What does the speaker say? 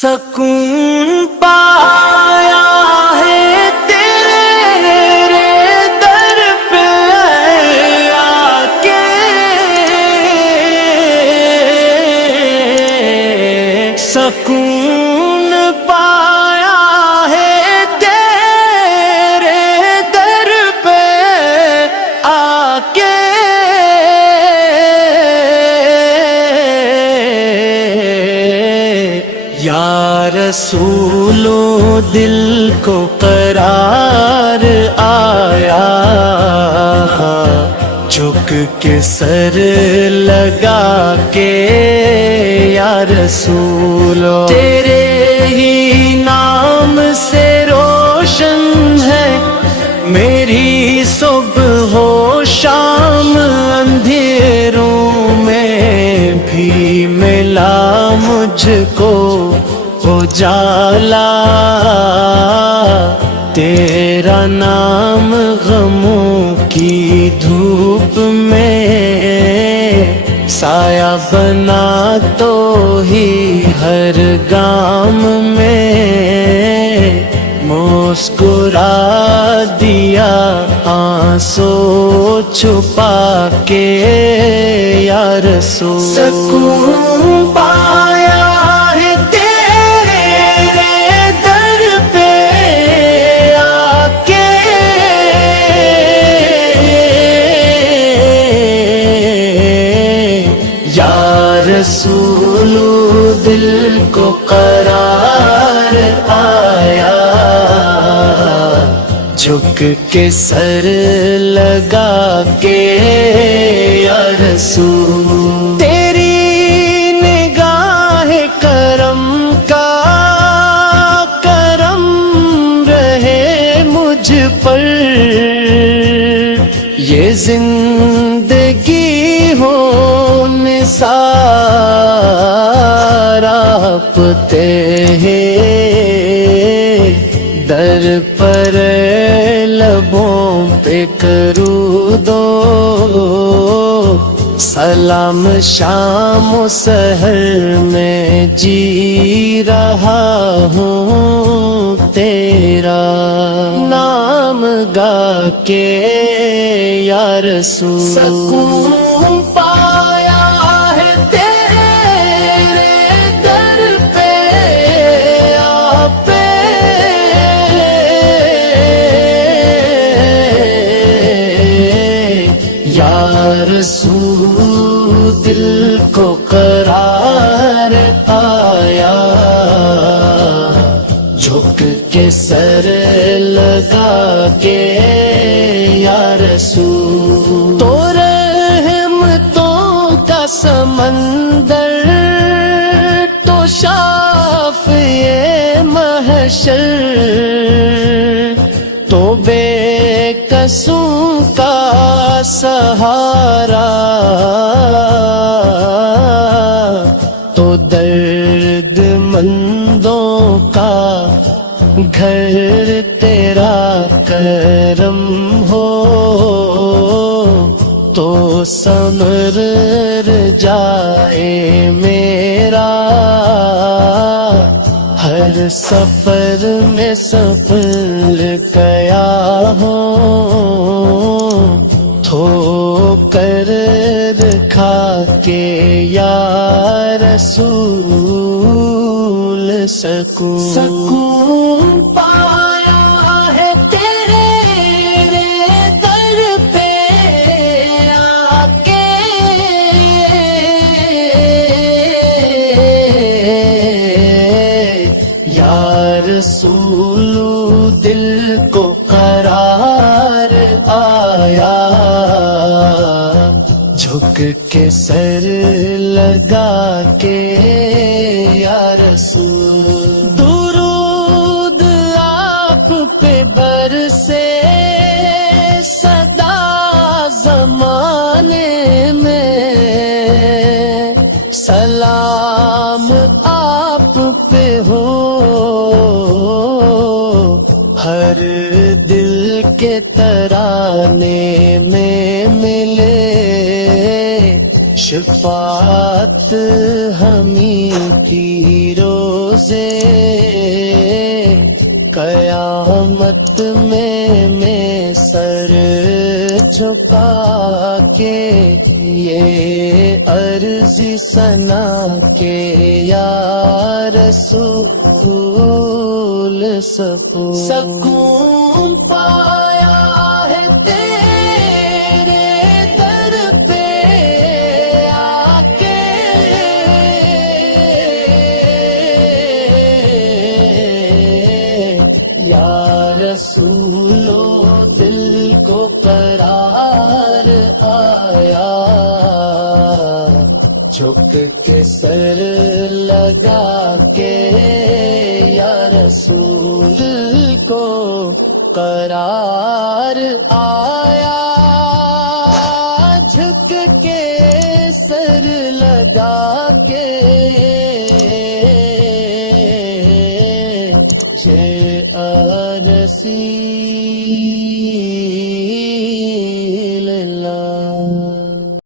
سکون پایا ہے تیرے در پہ آ کے، سکون پایا ہے تیرے در پہ آ کے، یا رسولو دل کو قرار آیا، جھک کے سر لگا کے، یا رسولو تیرے ہی نام سے روشن ہے میری صبح و شام، اندھیروں میں بھی ملا مجھ کو اجالا، تیرا نام غموں کی دھوپ میں سایہ بنا تو ہی ہر گام میں، مسکرا دیا آنسو چھپا کے، یا رسول سکون پایا ہے تیرے در پہ آ کے، یا رسول دل کو قرار آیا، جھک کے سر لگا کے، یا رسول تیری نگاہ کرم کا کرم رہے مجھ پر، یہ زندگی ہو نثار پتے ہیں، در پر لبوں پہ کرود و سلام، شام و سحر میں جی رہا ہوں تیرا نام گا کے، یا رسول سکون پایا ہے تیرے در پہ آپ، یا رسول دل کو قرار آیا، جھک کے سر لگا کے، یا رسول تو رحمتوں کا سمندر، تو شافعِ محشر، تو بے قصوں کا سہارا، تو درد مندوں کا گھر تیرا کرم ہو، تو سمر جائے میرا ہر سفر میں سفل گیا ہوں، تھو کر کھا کے، یا رسول سکون پایا ہے تیرے در پہ آ کے، یا رسول دل کو قرار آیا، جھک کے سر لگا کے، یا رسول درود آپ پہ برسے صدا زمانے میں، سلام آپ پہ ہو ہر دل کے ترانے میں ملے، شفاعت ہمیں کی روز روزے قیامت میں سر جھکا کے یہ عرض ثنا کے یا رسول سکون پایا ہے تیرے در پہ آ کے یا رسولو دل کو قرار آیا جھک کے سر لگا کے یا رسول کو قرار آیا جھک کے سر لگا کے عرصی